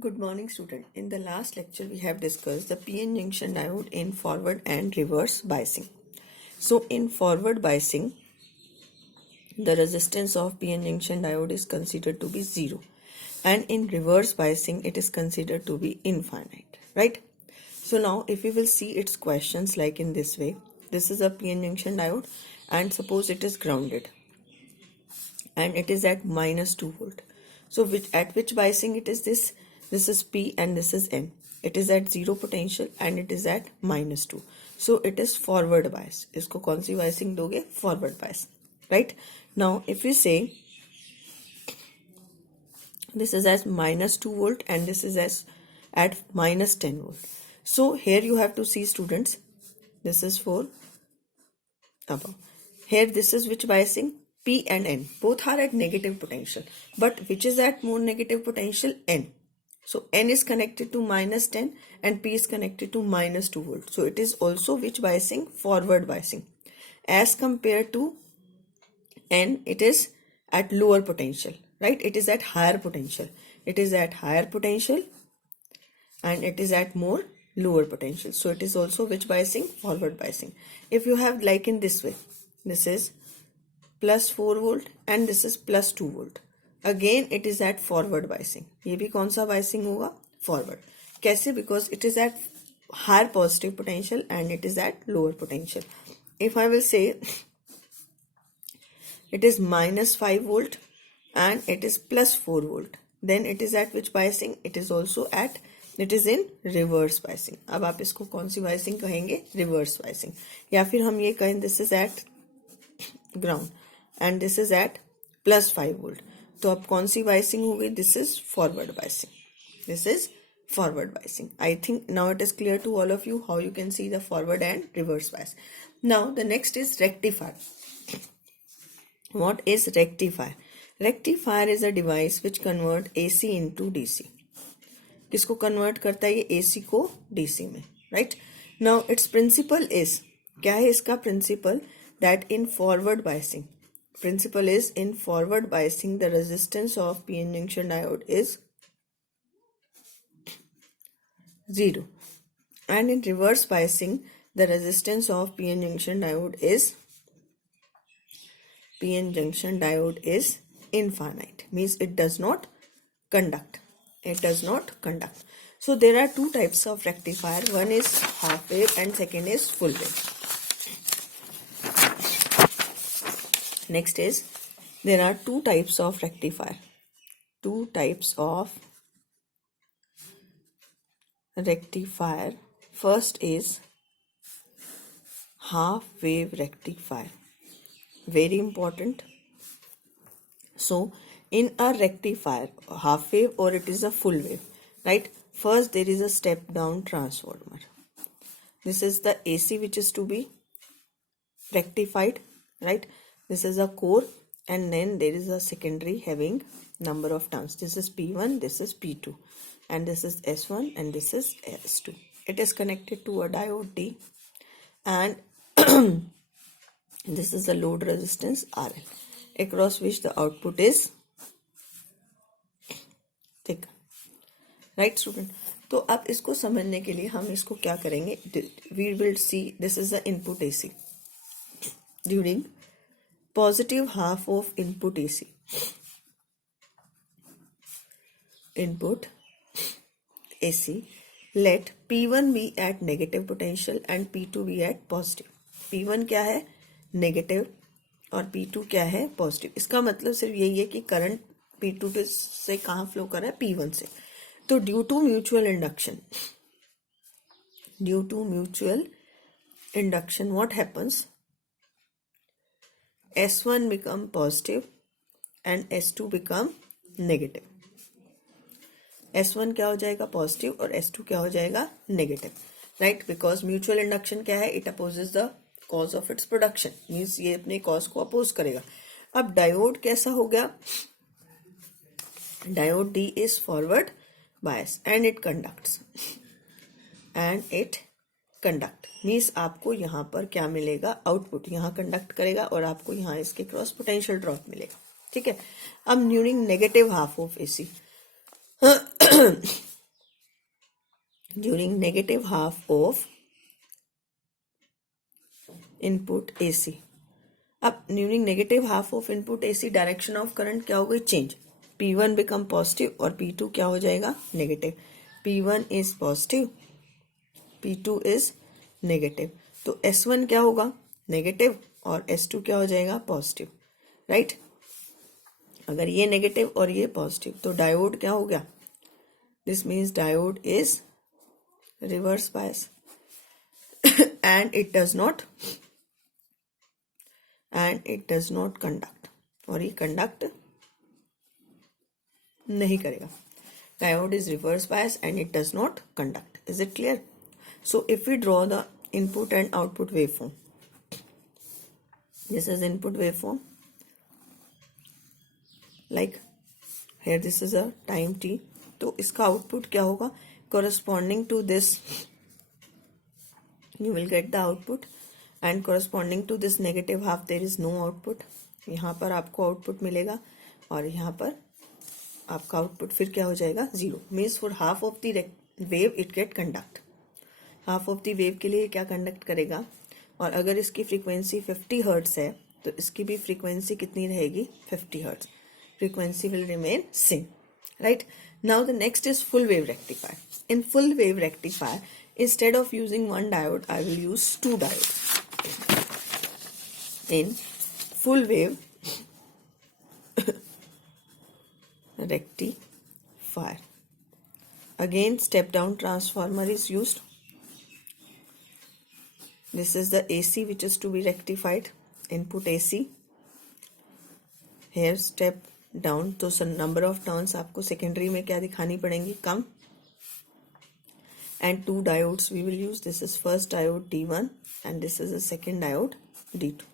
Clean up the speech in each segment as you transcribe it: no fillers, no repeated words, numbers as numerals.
Good morning, student. In the last lecture, we have discussed the PN junction diode in forward and reverse biasing. So, in forward biasing, the resistance of PN junction diode is considered to be 0, and in reverse biasing, it is considered to be infinite, right? So, now if we will see its questions like in this way, this is a PN junction diode, and suppose it is grounded, and it is at minus 2 volt. So at which biasing it is this? This is P and this is N. It is at 0 potential and it is at minus 2. So it is forward bias. इसको कौन सी biasing दोगे? Forward bias. Right? Now if we say this is as minus 2 volt and this is as at minus 10 volt. So here you have to see, students, this is for above. Here this is which biasing? P and N. Both are at negative potential. But which is at more negative potential? N. So N is connected to minus 10 and P is connected to minus 2 volt. So it is also which biasing? Forward biasing. As compared to N, it is at lower potential, right? It is at higher potential. It is at higher potential and it is at more lower potential. So it is also which biasing? Forward biasing. If you have like in this way, this is plus 4 volt and this is plus 2 volt. Again it is at forward biasing. ये भी कौन सा biasing होगा? Forward. कैसे? Because it is at higher positive potential and it is at lower potential. If I will say it is minus 5 volt and it is plus 4 volt, then it is at which biasing? It is also at, it is in reverse biasing. अब आप इसको कौन सी biasing कहेंगे? Reverse biasing. या फिर हम ये कहें this is at ground and this is at plus 5 volt. तो अब कौन सी biasing होगी? This is forward biasing. This is forward biasing. I think now it is clear to all of you how you can see the forward and reverse bias. Now the next is rectifier. What is rectifier? Rectifier is a device which convert AC into DC. किसको convert करता है? ये AC को DC में, right? Now its principle is, क्या है इसका principle? That in forward biasing, principle is in forward biasing the resistance of PN junction diode is 0, and in reverse biasing the resistance of PN junction diode is infinite, means it does not conduct. So there are two types of rectifier. One is half wave and second is full wave. Next is, there are two types of rectifier. Two types of rectifier. First is half wave rectifier. Very important. So, in a rectifier, half wave or it is a full wave, right? First, there is a step down transformer. This is the AC which is to be rectified, right? This is a core and then there is a secondary having number of turns. This is P1, this is P2 and this is S1 and this is S2. It is connected to a diode D and this is the load resistance RL across which the output is thick, right student? तो अब इसको समझने के लिए हम इसको क्या करेंगे? We will see this is the input AC during positive half of input AC. Input AC, let P1 be at negative potential and P2 be at positive. P1 क्या है? Negative और P2 क्या है? Positive. इसका मतलब सिर्फ यही है कि करंट P2 से कहाँ फ्लो कर रहा है? P1 से. तो due to mutual induction what happens? S1 become positive and S2 become negative. S1 क्या हो जाएगा? पॉजिटिव और S2 क्या हो जाएगा? Negative, right? Because mutual induction क्या है? It opposes the cause of its production, means ये अपने कॉज को अपोज करेगा. अब डायोड कैसा हो गया? Diode D is forward bias and it conduct means आपको यहाँ पर क्या मिलेगा? आउटपुट यहाँ कंडक्ट करेगा और आपको यहाँ इसके क्रॉस पोटेंशियल ड्रॉप मिलेगा, ठीक है? अब during negative half of AC during negative half of input AC. अब during negative half of input AC direction of current क्या हो गई, चेंज. P1 बिकम पॉजिटिव और P2 क्या हो जाएगा, negative. P1 is positive, P2 is negative. तो S1 क्या होगा, नेगेटिव, और S2 क्या हो जाएगा, पॉजिटिव. राइट. अगर ये नेगेटिव और ये पॉजिटिव तो डायोड क्या हो गया, this means diode is reverse bias and it does not conduct, और ये कंडक्ट नहीं करेगा. Diode is reverse bias and it does not conduct. Is it clear? So if we draw the input and output waveform, this is input waveform, like here this is a time t. तो इसका output क्या होगा, corresponding to this you will get the output, and corresponding to this negative half there is no output. यहाँ पर आपको output मिलेगा और यहाँ पर आपका आउटपुट फिर क्या हो जाएगा, zero. Means for half of the wave it get conduct. Half of the wave के लिए क्या कंडक्ट करेगा, और अगर इसकी फ्रीक्वेंसी 50 हर्ट्ज है तो इसकी भी फ्रीक्वेंसी कितनी रहेगी, 50 hertz. Frequency will remain same. Right. Now the next is full wave rectifier. In full wave rectifier, instead of using one diode, I will use two diodes. In full wave rectifier, again step down transformer is used. This is the AC which is to be rectified, input AC. Here step down, तो number of turns आपको secondary में क्या दिखानी पड़ेंगी, कम. And two diodes we will use. This is first diode D1 and this is the second diode D2.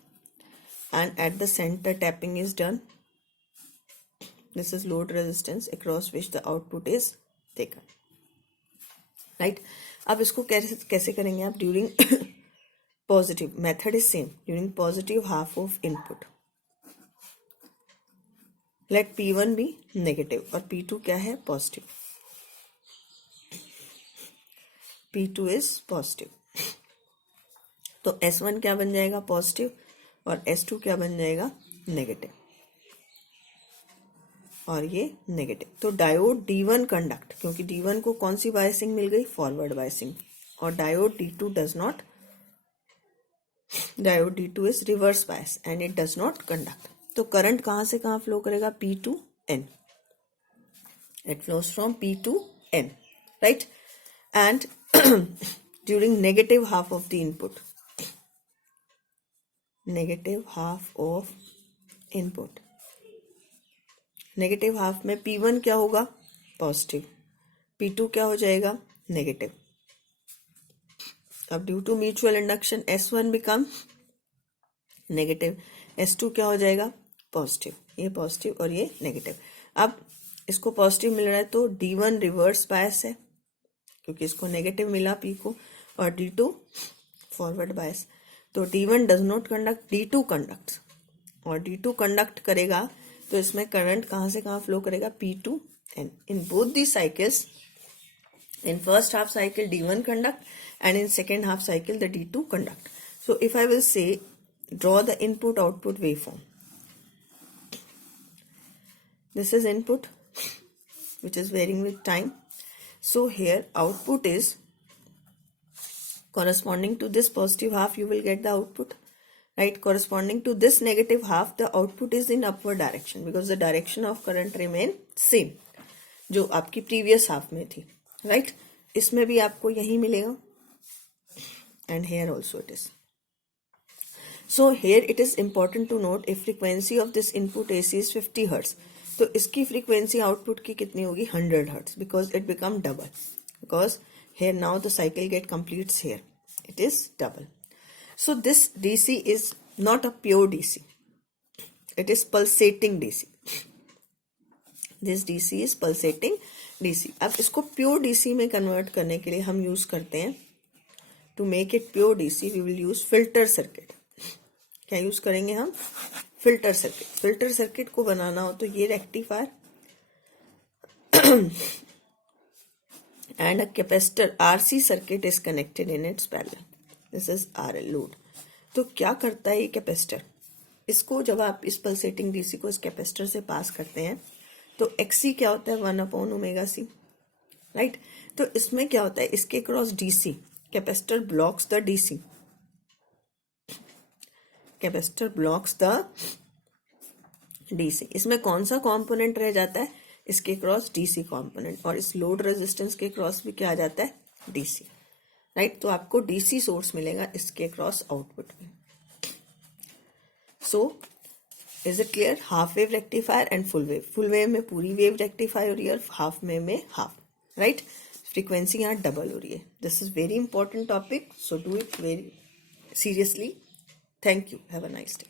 And at the center tapping is done. This is load resistance across which the output is taken. Right. अब इसको कैसे करेंगे आप, during positive method is same. During positive half of input, let P1 be negative और P2 क्या है, positive. P2 is positive. तो S1 क्या बन जाएगा, पॉजिटिव, और S2 क्या बन जाएगा, नेगेटिव, और ये नेगेटिव. तो डायोड D1 कंडक्ट, क्योंकि D1 को कौन सी बायसिंग मिल गई, फॉरवर्ड बायसिंग, और diode D2 does not, diode D2 is reverse bias and it does not conduct. तो करंट कहां से कहां फ्लो करेगा, P to N. It flows from P to N. Right. And during negative half of the input, negative half of input, negative half में P1 क्या होगा, positive, P2 क्या हो जाएगा, नेगेटिव. अब due to mutual induction S1 become negative, S2 क्या हो जाएगा, पॉजिटिव. ये पॉजिटिव और ये नेगेटिव. अब इसको पॉजिटिव मिल रहा है तो D1 रिवर्स बायस है क्योंकि इसको नेगेटिव मिला P को, और D2 फॉरवर्ड बायस. तो D1 does not conduct, D2 conduct, और D2 कंडक्ट करेगा तो इसमें करंट कहां से कहां फ्लो करेगा, P to N. In both the cycles, in first half cycle D1 conduct and in second half cycle the D2 conduct. So if I will say draw the input output waveform, this is input which is varying with time. So here output is corresponding to this positive half, you will get the output, right? Corresponding to this negative half, the output is in upward direction because the direction of current remain same जो आपकी previous half में थी, right? इसमें भी आपको यही मिलेगा, and here also it is. So here it is important to note if frequency of this input AC is 50 Hz, तो इसकी फ्रीक्वेंसी आउटपुट की कितनी होगी, 100 hertz, because it become double. Because here now the cycle get completes here, it is double. So this DC is not a pure DC, it is pulsating DC. This DC is pulsating DC. अब इसको pure DC में convert करने के लिए हम use करते हैं, to make it pure DC we will use filter circuit. क्या यूज करेंगे हम, फिल्टर सर्किट. फिल्टर सर्किट को बनाना हो तो ये rectifier and a capacitor RC circuit is connected in its parallel. This is RL load. तो क्या करता है ये कैपेसिटर? इसको जब आप इस पल्सेटिंग डीसी को इस कैपेसिटर से पास करते हैं तो XC क्या होता है 1/ωc, राइट? तो इसमें क्या होता है, इसके cross DC, capacitor blocks the DC, capacitor blocks the DC. इसमें कौन सा कंपोनेंट रह जाता है? इसके क्रॉस डीसी कंपोनेंट, और इस लोड रेजिस्टेंस के क्रॉस भी क्या आ जाता है? DC, right? तो आपको डीसी सोर्स मिलेगा इसके क्रॉस आउटपुट में। So is it clear? Half wave rectifier and full wave. Full wave में पूरी वेव रेक्टिफाई हो रही है और हाफ वेव में हाफ, राइट? फ्रीक्वेंसी यहाँ डबल हो रही है। This is very important topic, so do it very seriously. Thank you, have a nice day.